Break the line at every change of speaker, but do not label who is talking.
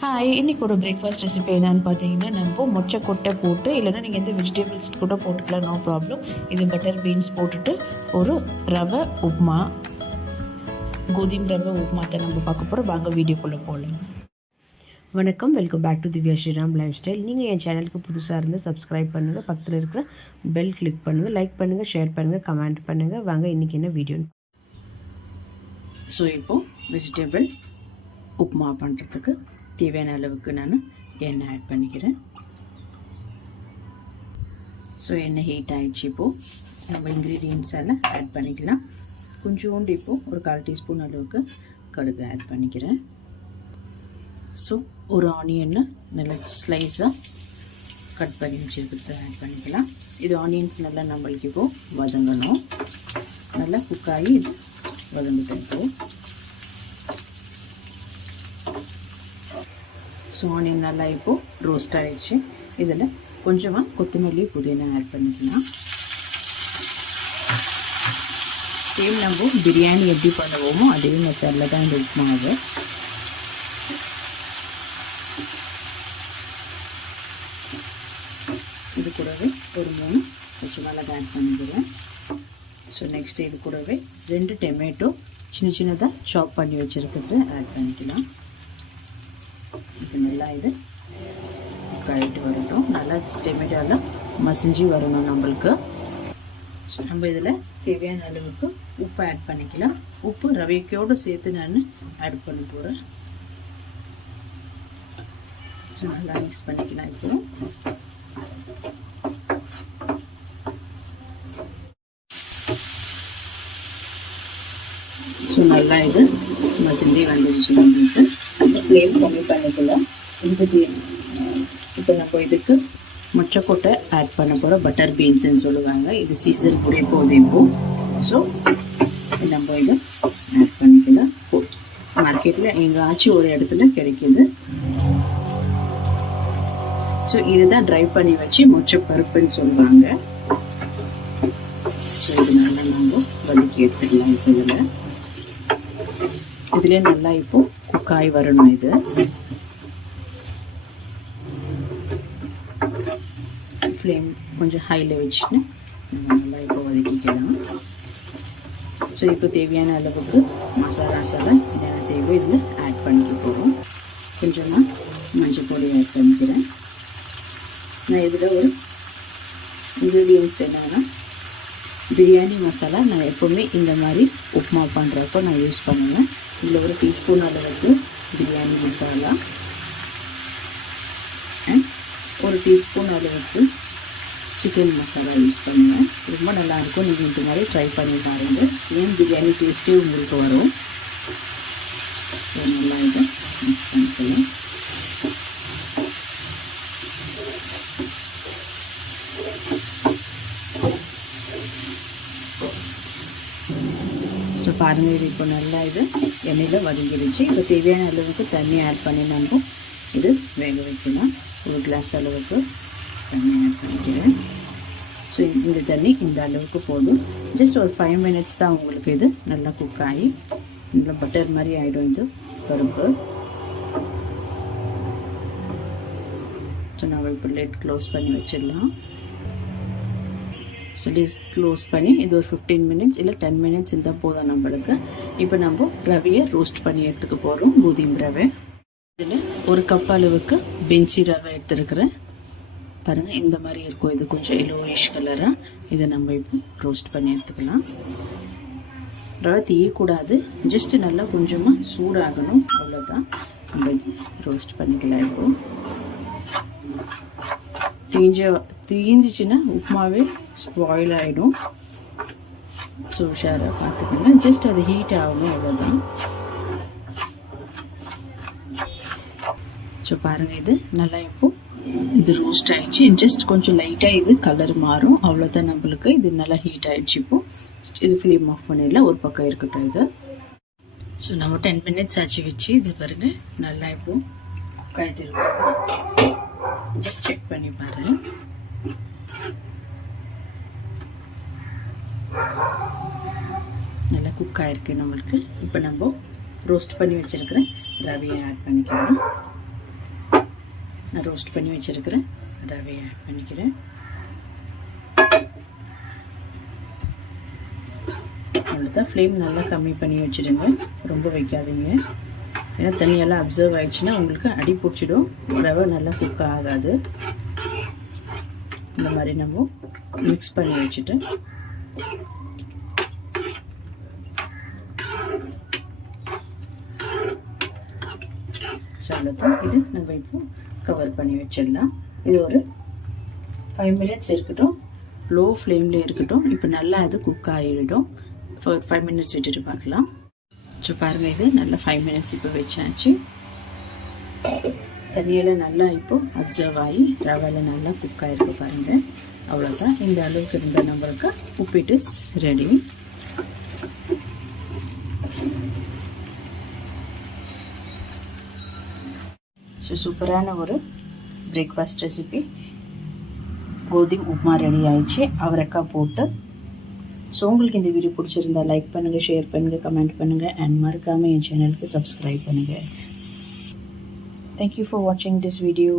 Hi இன்றைக்கி ஒரு breakfast recipe என்னன்னு பார்த்தீங்கன்னா நம்ம மொச்சை கொட்டை போட்டு இல்லைன்னா நீங்கள் எந்த வெஜிடபிள்ஸ் கூட போட்டுக்கலாம் நோ ப்ராப்ளம் இது பட்டர் பீன்ஸ் போட்டுட்டு ஒரு ரவை உப்மா கோதுமை ரவை உப்மாத்தை தான் நம்ம பார்க்க போகிறோம் வாங்க வீடியோக்குள்ளே போகலாம் வணக்கம் welcome back to Divya Sriram lifestyle நீங்கள் என் சேனலுக்கு புதுசாக இருந்து சப்ஸ்கிரைப் பண்ணுங்கள் பக்கத்தில் இருக்கிற பெல் கிளிக் பண்ணுங்கள் லைக் பண்ணுங்கள் ஷேர் பண்ணுங்கள் கமெண்ட் பண்ணுங்கள் வாங்க இன்றைக்கி என்ன வீடியோ ஸோ இப்போது வெஜிடபிள் உப்மா பண்ணுறதுக்கு தேவையான அளவுக்கு நான் எண்ணெய் ஆட் பண்ணிக்கிறேன். ஸோ எண்ணெய் ஹீட் ஆகிடுச்சு இப்போது நம்ம இன்க்ரீடியன்ஸ் எல்லாம் ஆட் பண்ணிக்கலாம். கொஞ்சோண்டு இப்போது ஒரு கால் டீஸ்பூன் அளவுக்கு கடுகு ஆட் பண்ணிக்கிறேன். ஸோ ஒரு ஆனியனை நல்லா ஸ்லைஸாக கட் பண்ணி வச்சுருக்கிறத ஆட் பண்ணிக்கலாம். இது ஆனியன்ஸ் நல்லா நம்மளுக்கு இப்போது வதங்கணும். நல்லா குக்காகி இது வதங்கிட்டேன் இப்போது ஸோ நல்லா இப்போது ரோஸ்ட் ஆகிடுச்சு இதில் கொஞ்சமாக கொத்தமல்லி புதினா ஆட் பண்ணிக்கலாம். சேம் நம்ம பிரியாணி எப்படி பண்ணுவோமோ அதே மெத்தடில் தான் இந்த உப்புமா அது இது கூடவே ஒரு மூணு பச்சை மிளகாய் ஆட் பண்ணிக்கிறேன். ஸோ நெக்ஸ்ட் இது கூடவே ரெண்டு டொமேட்டோ சின்ன சின்னதாக சாப் பண்ணி வச்சுருக்கிறது ஆட் பண்ணிக்கலாம். இப்போ நல்லா இது. கழிட்டு வரட்டும். நல்லா டொமேட்டோலாம் மசிஞ்சு வரணும் நம்மளுக்கு. ஸோ நம்ம இதில் தேவையான அளவுக்கு உப்பு ஆட் பண்ணிக்கலாம். உப்பு ரவைக்கோடு சேர்த்து நான் ஆட் பண்ண போகிறேன் ஸோ நல்லா மிக்ஸ் பண்ணிக்கலாம் இப்போ. ஸோ நல்லா இது மசிந்தி வந்துடுச்சு நம்மளுக்கு. ஃப்ளேம் கம்மி பண்ணிக்கலாம் இந்த இப்போ நம்ம இதுக்கு முச்சக்கொட்டை ஆட் பண்ண போகிற பட்டர் பீன்ஸ்ன்னு சொல்லுவாங்க. இது சீசன் கூட போகுது இப்போ. ஸோ நம்ம இதை ஆட் பண்ணிக்கலாம் மார்க்கெட்டில் எங்கேயாச்சும் ஒரு இடத்துல கிடைக்கிது. ஸோ இதுதான் ட்ரை பண்ணி வச்சு மொச்ச பருப்புன்னு சொல்லுவாங்க. ஸோ இதனால நம்ம வதக்கி எடுத்துக்கலாம் இப்போ இதில். இதுலேயே நல்லா இப்போது காய் வரணும் இது. ஃப்ளேம் கொஞ்சம் ஹையில் வச்சுட்டு நம்ம நல்லா இப்போ வதக்கிக்கலாம். ஸோ இப்போ தேவையான அளவுக்கு மசாலாஸ் எல்லாம் என்னென்ன தேவை இதில் ஆட் பண்ணிக்க போகிறோம் கொஞ்சமாக மஞ்சள் பொடி ஆட் பண்ணிக்கிறேன். நான் இதில் ஒரு இன்க்ரீடியன்ஸ் என்னென்னா பிரியாணி மசாலா நான் எப்போவுமே இந்த மாதிரி உப்புமா பண்ணுறப்போ நான் யூஸ் பண்ணுவேன். இதில் ஒரு டீஸ்பூன் அளவுக்கு பிரியாணி மசாலா. அண்ட் ஒரு டீஸ்பூன் அளவுக்கு சிக்கன் மசாலா யூஸ் பண்ணுவேன் ரொம்ப நல்லாயிருக்கும் நீங்கள் இந்த மாதிரி ட்ரை பண்ணி பாருங்க. சேம் பிரியாணி டேஸ்ட்டே உங்களுக்கு வரும். நல்லா இதை மிக்ஸ் பண்ணிக்கலாம். ஸோ பாருங்கள் இது இப்போ நல்லா இது எண்ணெயில் வதங்கிடுச்சு இப்போ தேவையான அளவுக்கு தண்ணி ஆட் பண்ணி நம்ம இது வேக வைக்கலாம் ஒரு கிளாஸ் அளவுக்கு தண்ணி ஆட் பண்ணிக்கிறேன். ஸோ இந்த தண்ணி இந்த அளவுக்கு போதும். ஜஸ்ட் ஒரு ஃபைவ் மினிட்ஸ் தான் உங்களுக்கு இது நல்லா குக் ஆகி நல்லா பட்டர் மாதிரி ஆகிடும் இது பருப்பு. ஸோ நான் இப்போ லேட் க்ளோஸ் பண்ணி வச்சிடலாம். ஸோ க்ளோஸ் பண்ணி இது ஒரு ஃபிஃப்டீன் மினிட்ஸ் இல்லை டென் மினிட்ஸ் இருந்தால் போதும் நம்மளுக்கு. இப்போ நம்ம ரவையை ரோஸ்ட் பண்ணி எடுத்துக்க போகிறோம் பூதியம் ரவை. இதில் ஒரு கப் அளவுக்கு பெஞ்சி ரவை எடுத்துருக்கிறேன். பாருங்கள் இந்த மாதிரி இருக்கும். இது கொஞ்சம் எல்லோயிஷ் கலராக இதை நம்ம இப்போ ரோஸ்ட் பண்ணி எடுத்துக்கலாம். ரவை தீயக்கூடாது. ஜஸ்ட்டு நல்லா கொஞ்சமாக சூடாகணும். அவ்வளோதான் நம்ம ரோஸ்ட் பண்ணிக்கலாம் இப்போது தீஞ்ச தீஞ்சிச்சுன்னா உப்புமாவே ஸ்பாயில் ஆகிடும் ஸோ உஷாராக பார்த்துக்கோங்க. ஜஸ்ட் அது ஹீட் ஆகும் அவ்வளோதான் ஸோ பாருங்கள் இது நல்லா இப்போ இது ரோஸ்ட் ஆகிடுச்சு ஜஸ்ட் கொஞ்சம் லைட்டாக இது கலர் மாறும். அவ்வளோதான் நம்மளுக்கு. இது நல்லா ஹீட் ஆகிடுச்சு இப்போ. இது ஃப்ளேம் ஆஃப் பண்ணிடலாம் ஒரு பக்கம் இருக்கட்டும் இது. ஸோ நம்ம டென் மினிட்ஸ் ஆச்சு வச்சு. இது பாருங்கள் நல்லா இப்போ காய்ட்டு ஜஸ்ட் செக் பண்ணி பாருங்கள் நல்லா குக் ஆகிருக்கு நம்மளுக்கு. இப்போ நம்ம ரோஸ்ட் பண்ணி வச்சிருக்கிறேன் ரவையை ஆட் பண்ணிக்கலாம். நான் ரோஸ்ட் பண்ணி வச்சுருக்கிறேன் ரவையை ஆட் பண்ணிக்கிறேன். அவ்வளோதான் ஃப்ளேம் நல்லா கம்மி பண்ணி வச்சுடுங்க. ரொம்ப வைக்காதீங்க. ஏன்னா தண்ணியெல்லாம் அப்சர்வ் ஆகிடுச்சுன்னா உங்களுக்கு அடி பிடிச்சிடும். ரவை நல்லா குக் ஆகாது. இந்த மாதிரி நம்ம மிக்ஸ் பண்ணி வச்சுட்டு. அவ்வளோதான் இது நம்ம இப்போ கவர் பண்ணி வச்சிடலாம். இது ஒரு ஃபைவ் மினிட்ஸ் இருக்கட்டும். லோ ஃப்ளேமில் இருக்கட்டும். இப்போ நல்லா அது குக் ஆகிடும் ஃபைவ் மினிட்ஸ் விட்டுட்டு பார்க்கலாம். ஸோ பாருங்கள் இது நல்லா ஃபைவ் மினிட்ஸ் இப்போ வச்சாச்சு. தண்ணியில் நல்லா இப்போது அப்சர்வ் ஆகி ரவையில் நல்லா குக் ஆகிருக்கு பாருங்கள் அவ்வளோதான் இந்த அளவுக்கு இருந்த நம்மளுக்கு உப்பிட்டு ரெடி ஸோ சூப்பரான ஒரு பிரேக்ஃபாஸ்ட் ரெசிபி கோதுமை உப்புமா ரெடி ஆயிடுச்சு. அவரைக்காய் போட்டு ஸோ உங்களுக்கு இந்த வீடியோ பிடிச்சிருந்தா லைக் பண்ணுங்கள் ஷேர் பண்ணுங்கள் கமெண்ட் பண்ணுங்கள் அண்ட் மறக்காமல் என் சேனலுக்கு சப்ஸ்கிரைப் பண்ணுங்கள் தேங்க்யூ ஃபார் வாட்சிங் திஸ் வீடியோ